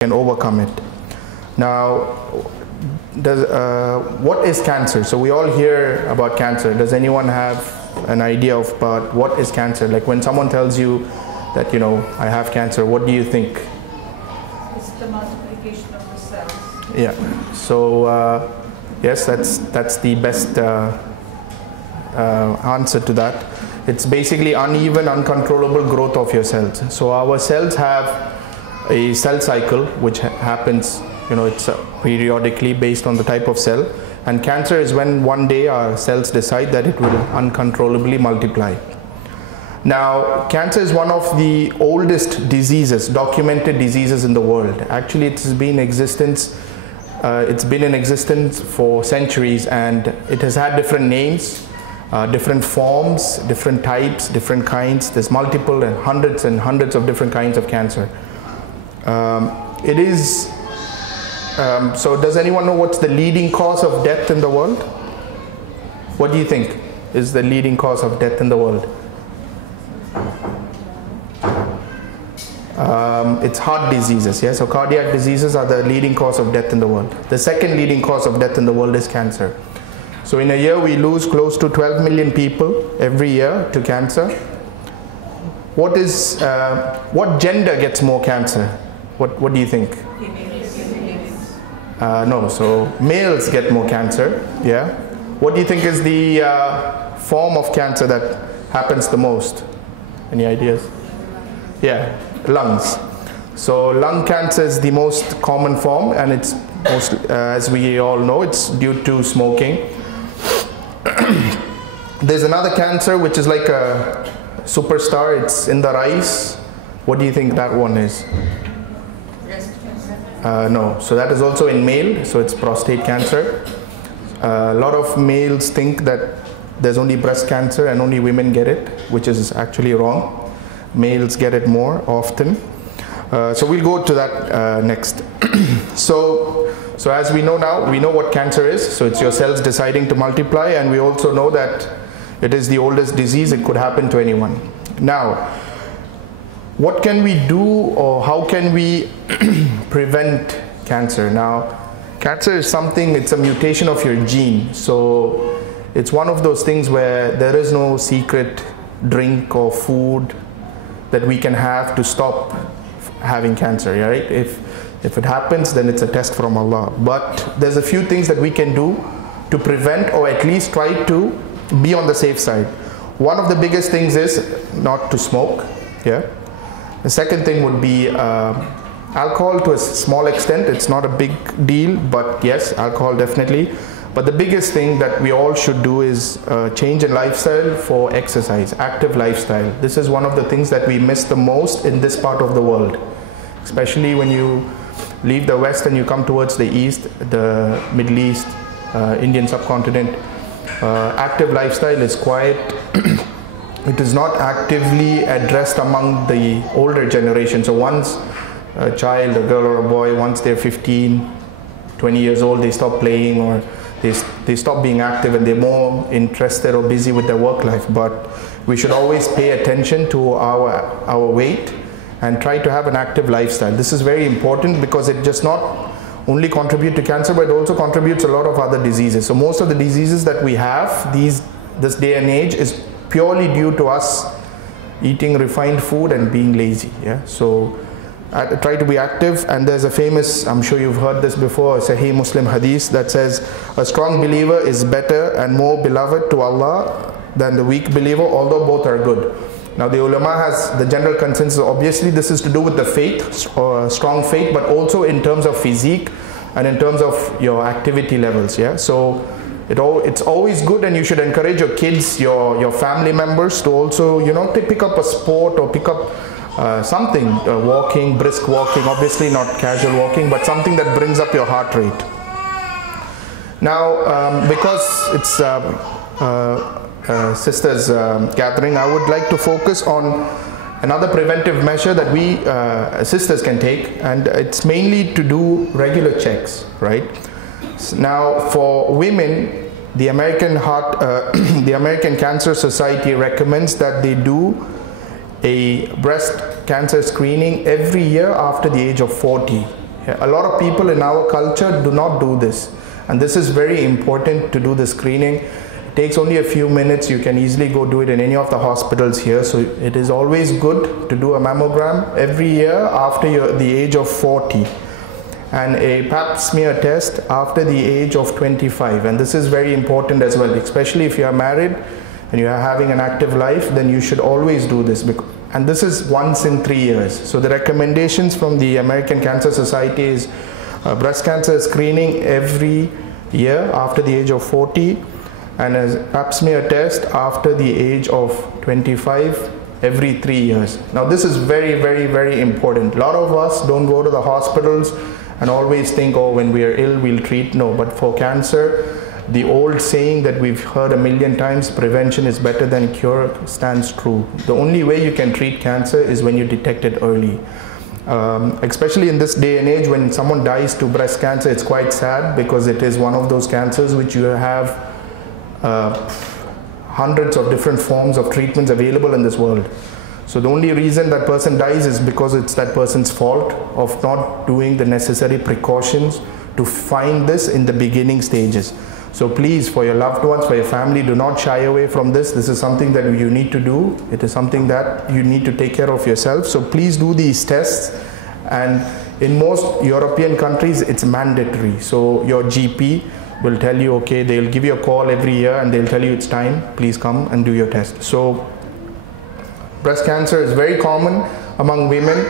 can overcome it. Now, what is cancer? So we all hear about cancer. Does anyone have an idea of about what is cancer? Like when someone tells you that, you know, I have cancer, what do you think? It's the multiplication of the cells. Yeah. So yes, that's the best answer to that. It's basically uneven, uncontrollable growth of your cells. So our cells have a cell cycle which happens, you know, it's periodically based on the type of cell, and cancer is when one day our cells decide that it will uncontrollably multiply. Now, cancer is one of the oldest diseases, documented diseases in the world. Actually, it's been in existence for centuries, and it has had different names, different forms, different types, different kinds. There's multiple and hundreds of different kinds of cancer. So does anyone know what's the leading cause of death in the world? What do you think is the leading cause of death in the world? It's heart diseases, yeah? So cardiac diseases are the leading cause of death in the world. The second leading cause of death in the world is cancer. So in a year we lose close to 12 million people every year to cancer. What gender gets more cancer? What do you think? No, so males get more cancer, yeah? What do you think is the form of cancer that happens the most? Any ideas? Yeah, lungs. So lung cancer is the most common form, and it's most, as we all know, it's due to smoking. There's another cancer which is like a superstar, it's in the rise. What do you think that one is? No, so that is also in male, so it's prostate cancer. A lot of males think that there's only breast cancer and only women get it, which is actually wrong. Males get it more often. So we'll go to that next. So as we know now, we know what cancer is. So it's your cells deciding to multiply, and we also know that it is the oldest disease. It could happen to anyone. Now, what can we do, or how can we prevent cancer? Now, cancer is something, it's a mutation of your gene. So it's one of those things where there is no secret drink or food that we can have to stop having cancer, right? If it happens, then it's a test from Allah. But there's a few things that we can do to prevent, or at least try to be on the safe side. One of the biggest things is not to smoke, yeah? The second thing would be alcohol to a small extent. It's not a big deal, but yes, alcohol definitely. But the biggest thing that we all should do is change in lifestyle for exercise, active lifestyle. This is one of the things that we miss the most in this part of the world, especially when you leave the West and you come towards the East, the Middle East, Indian subcontinent. Active lifestyle is quiet. It is not actively addressed among the older generation. So once a child, a girl or a boy, once they're 15, 20 years old, they stop playing, or they stop being active, and they're more interested or busy with their work life. But we should always pay attention to our weight and try to have an active lifestyle. This is very important because it just not only contribute to cancer, but it also contributes a lot of other diseases. So most of the diseases that we have this day and age is purely due to us eating refined food and being lazy, yeah? So try to be active. And there's a famous, I'm sure you've heard this before, a Sahih Muslim hadith that says, a strong believer is better and more beloved to Allah than the weak believer, although both are good. Now the ulama has the general consensus, obviously this is to do with the faith, or strong faith, but also in terms of physique and in terms of your activity levels, yeah? So it's always good, and you should encourage your kids, your family members to also, you know, pick up a sport or pick up something, walking, brisk walking, obviously not casual walking, but something that brings up your heart rate. Now, because it's sisters gathering, I would like to focus on another preventive measure that we sisters can take, and it's mainly to do regular checks, right? Now, for women, the American Cancer Society recommends that they do a breast cancer screening every year after the age of 40. A lot of people in our culture do not do this, and this is very important to do the screening. It takes only a few minutes. You can easily go do it in any of the hospitals here. So it is always good to do a mammogram every year after the age of 40, and a pap smear test after the age of 25. And this is very important as well, especially if you are married and you are having an active life, then you should always do this. And this is once in 3 years. So the recommendations from the American Cancer Society is breast cancer screening every year after the age of 40, and a pap smear test after the age of 25 every 3 years. Now this is very, very, very important. A lot of us don't go to the hospitals and always think, oh, when we are ill, we'll treat. No, but for cancer, the old saying that we've heard a million times, prevention is better than cure, stands true. The only way you can treat cancer is when you detect it early. Especially in this day and age, when someone dies to breast cancer, it's quite sad, because it is one of those cancers which you have hundreds of different forms of treatments available in this world. So the only reason that person dies is because it's that person's fault of not doing the necessary precautions to find this in the beginning stages. So please, for your loved ones, for your family, do not shy away from this. This is something that you need to do. It is something that you need to take care of yourself. So please do these tests. And in most European countries, it's mandatory. So your GP will tell you, okay, they'll give you a call every year and they'll tell you it's time, please come and do your test. So breast cancer is very common among women.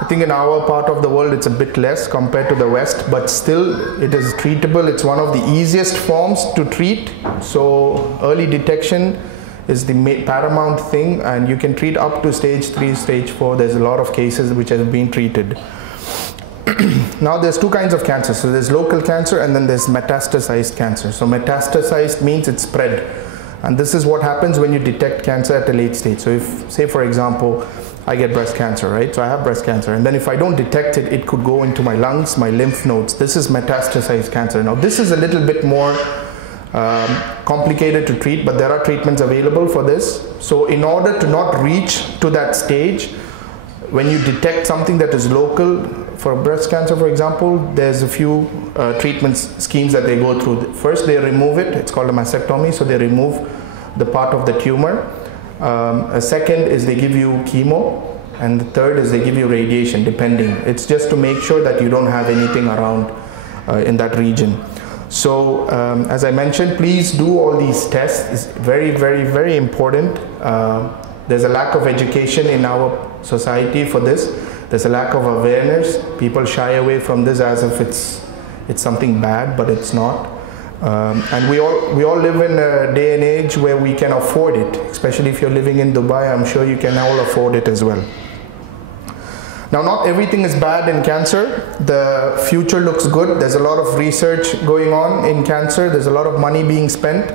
I think in our part of the world it's a bit less compared to the West, but still it is treatable. It's one of the easiest forms to treat. So early detection is the paramount thing, and you can treat up to stage 3, stage 4. There's a lot of cases which have been treated. Now there's two kinds of cancer. So there's local cancer and then there's metastasized cancer. So metastasized means it's spread. And this is what happens when you detect cancer at a late stage. So if, say for example, I get breast cancer, right? So I have breast cancer, and then if I don't detect it, it could go into my lungs, my lymph nodes. This is metastasized cancer. Now this is a little bit more complicated to treat, but there are treatments available for this. So in order to not reach to that stage, when you detect something that is local, for breast cancer for example, there's a few treatment schemes that they go through. First they remove it, it's called a mastectomy, so they remove the part of the tumor. A second is they give you chemo, and the third is they give you radiation, depending. It's just to make sure that you don't have anything around in that region. So as I mentioned, please do all these tests. It's very, very, very important. There's a lack of education in our society for this. There's a lack of awareness. People shy away from this as if it's something bad, but it's not. And we all live in a day and age where we can afford it. Especially if you're living in Dubai, I'm sure you can all afford it as well. Now, not everything is bad in cancer. The future looks good. There's a lot of research going on in cancer. There's a lot of money being spent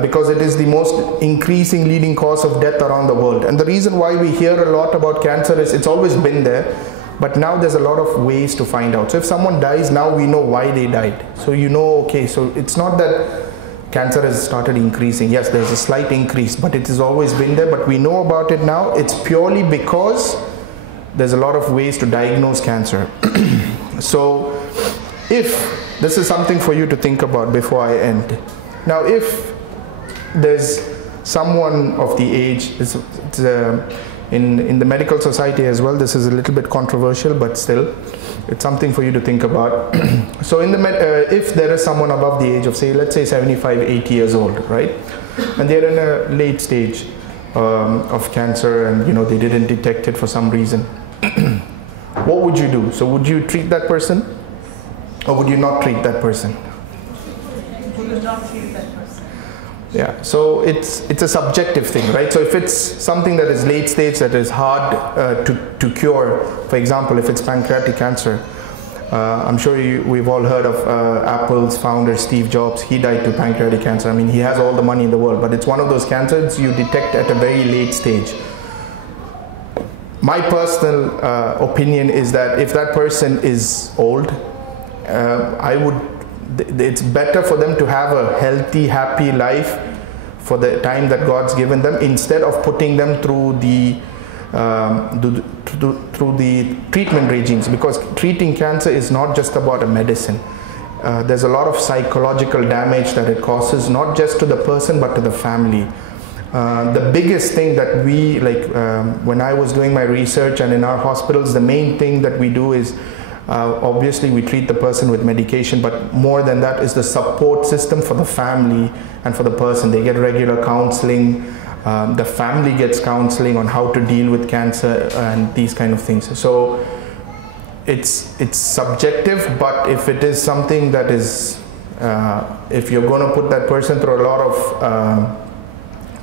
because it is the most increasing leading cause of death around the world. And the reason why we hear a lot about cancer is it's always been there, but now there's a lot of ways to find out. So if someone dies, now we know why they died. So you know, okay, so it's not that cancer has started increasing. Yes, there's a slight increase, but it has always been there, but we know about it now. It's purely because there's a lot of ways to diagnose cancer. So if this is something for you to think about before I end. Now, if there's someone of the age, in the medical society as well, this is a little bit controversial, but still, it's something for you to think about. So if there is someone above the age of, say, let's say 75, 80 years old, right? And they're in a late stage of cancer, and they didn't detect it for some reason. What would you do? So would you treat that person, or would you not treat that person? You would not treat that person. Yeah, so it's a subjective thing, right? So if it's something that is late stage, that is hard to cure, for example, if it's pancreatic cancer, I'm sure we've all heard of Apple's founder Steve Jobs. He died to pancreatic cancer. I mean, he has all the money in the world, but it's one of those cancers you detect at a very late stage. My personal opinion is that if that person is old, it's better for them to have a healthy, happy life for the time that God's given them, instead of putting them through the through the treatment regimes, because treating cancer is not just about a medicine. There's a lot of psychological damage that it causes, not just to the person but to the family. The biggest thing that we, when I was doing my research and in our hospitals, the main thing that we do is obviously we treat the person with medication, but more than that is the support system for the family and for the person. They get regular counseling. The family gets counseling on how to deal with cancer and these kind of things. So it's subjective, but if it is something that is, if you're going to put that person through a lot of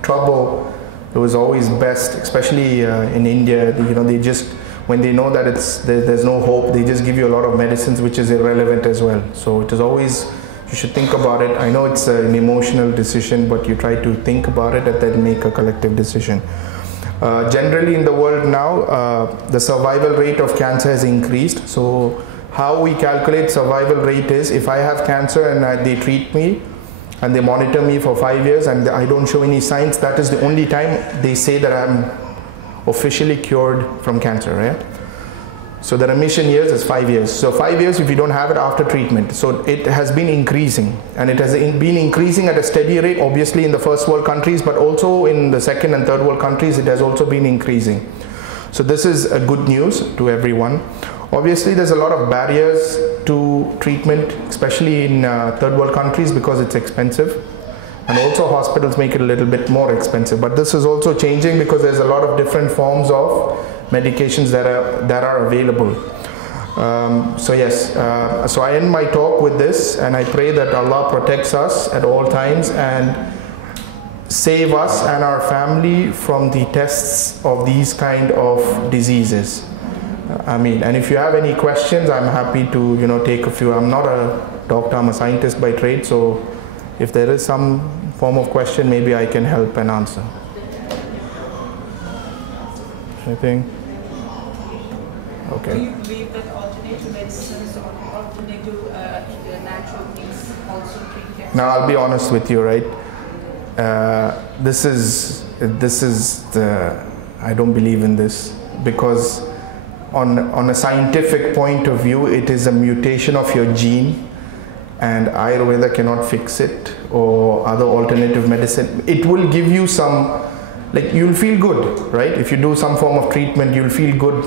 trouble, it was always best, especially in India, they just, when they know that there's no hope, they just give you a lot of medicines, which is irrelevant as well. So it is always, you should think about it. I know it's an emotional decision, but you try to think about it and then make a collective decision. Generally in the world now, the survival rate of cancer has increased. So how we calculate survival rate is, if I have cancer and they treat me and they monitor me for 5 years and I don't show any signs, that is the only time they say that I'm officially cured from cancer, right? So the remission years is 5 years. So 5 years if you don't have it after treatment. So it has been increasing, and it has been increasing at a steady rate, obviously in the first world countries, but also in the second and third world countries it has also been increasing. So this is a good news to everyone. Obviously there's a lot of barriers to treatment, especially in third world countries, because it's expensive. And also hospitals make it a little bit more expensive, but this is also changing because there's a lot of different forms of medications that are available. So yes, so I end my talk with this, and I pray that Allah protects us at all times and save us and our family from the tests of these kind of diseases. And if you have any questions, I'm happy to take a few. I'm not a doctor, I'm a scientist by trade, so if there is some form of question, maybe I can help and answer. Anything? Okay. Do you believe that alternative medicines or alternative natural things also treat cancer? Now I'll be honest with you, right? This is the, I don't believe in this, because on a scientific point of view, it is a mutation of your gene, and Ayurveda cannot fix it, or other alternative medicine. It will give you some, you'll feel good, right? If you do some form of treatment, you'll feel good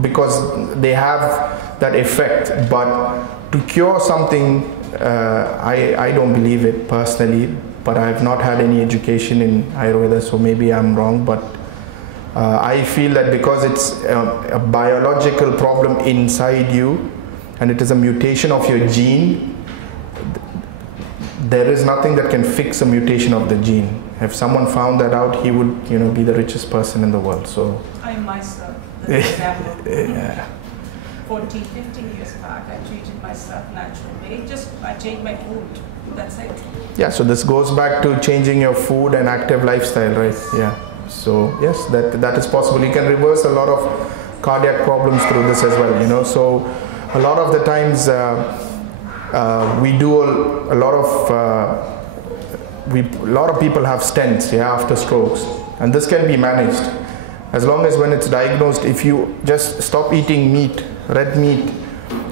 because they have that effect. But to cure something, I don't believe it personally, but I have not had any education in Ayurveda, so maybe I'm wrong, but I feel that because it's a biological problem inside you, and it is a mutation of your gene, there is nothing that can fix a mutation of the gene. If someone found that out, he would, be the richest person in the world. So I myself, the example. yeah. 14, 15 years back, I treated myself naturally. I changed my food. That's it. Yeah. So this goes back to changing your food and active lifestyle, right? Yeah. So yes, that is possible. You can reverse a lot of cardiac problems through this as well. So a lot of the times. We do a lot of people have stents after strokes, and this can be managed as long as when it's diagnosed, if you just stop eating meat, red meat,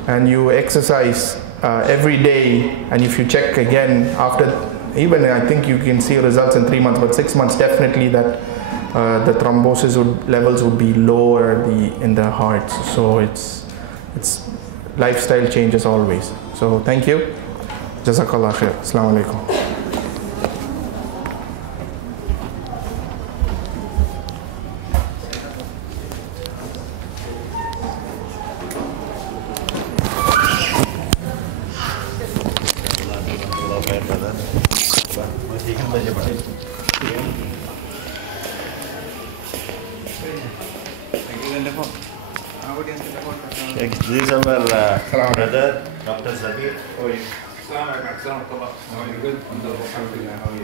and you exercise every day, and if you check again after, even I think you can see results in 3 months, but 6 months definitely that the thrombosis levels would be lower in the heart. So it's lifestyle changes always. So thank you. Jazakallah khair. Assalamu alaikum. This is our brother, Dr. Sabeel. Oh, yeah. How are you? Good. How are you?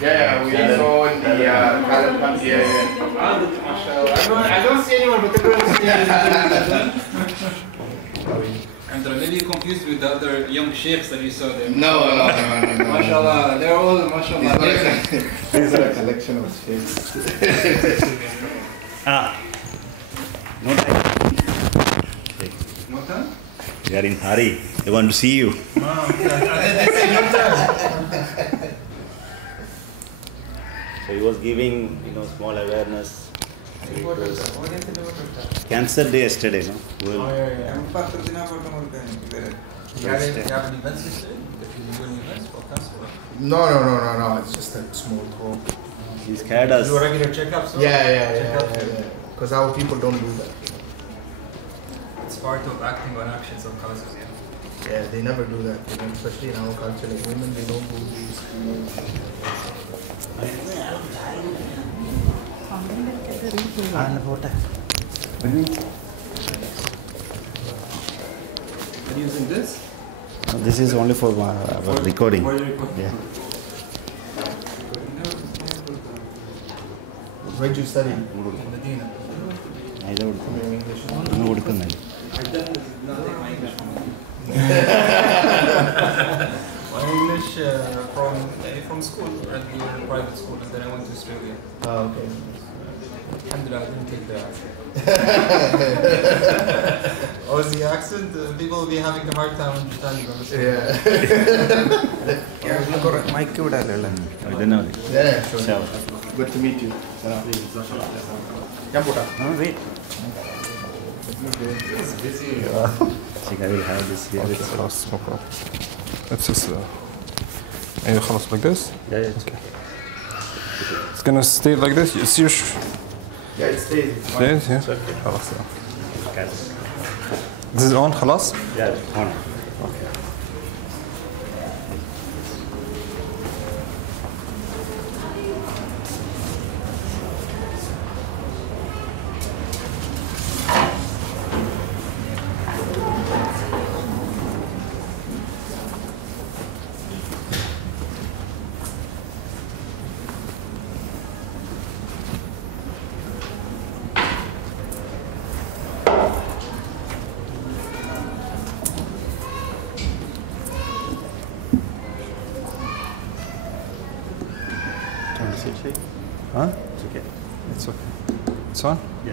Yeah, we saw in the calendar. Yeah. I don't see anyone, but the girls see. Alhamdulillah. Maybe you confused with the other young sheikhs that you saw there. No. MashaAllah, they're all MashaAllah. These are a collection of shapes. No time. No time? We are in hurry. They want to see you. So he was giving, small awareness. It was Cancer Day yesterday, no? Well, No. It's just a small talk. he scared us. Do regular checkups? Yeah. Because our people don't do that. It's part of acting on actions of causes, Yeah, they never do that. Especially in our culture, like women, they don't do these. Are you using this? This is only for our recording. Yeah. Where did you study? In Medina. English. My English from school, at the private school, and then I went to Australia. Oh, okay. Alhamdulillah, I didn't take the accent. Aussie accent, people will be having a hard time understanding them. Yeah. Yeah, sure. Good to meet you. Wait. It's busy. I think I will have this here. خلاص no problem. It's just يعني خلاص like this. Yeah. It's gonna stay like this. You see Yeah, it stays. stays, yeah. خلاص. This is on خلاص. Yeah, on. Huh? It's okay. It's okay. It's on? Yeah.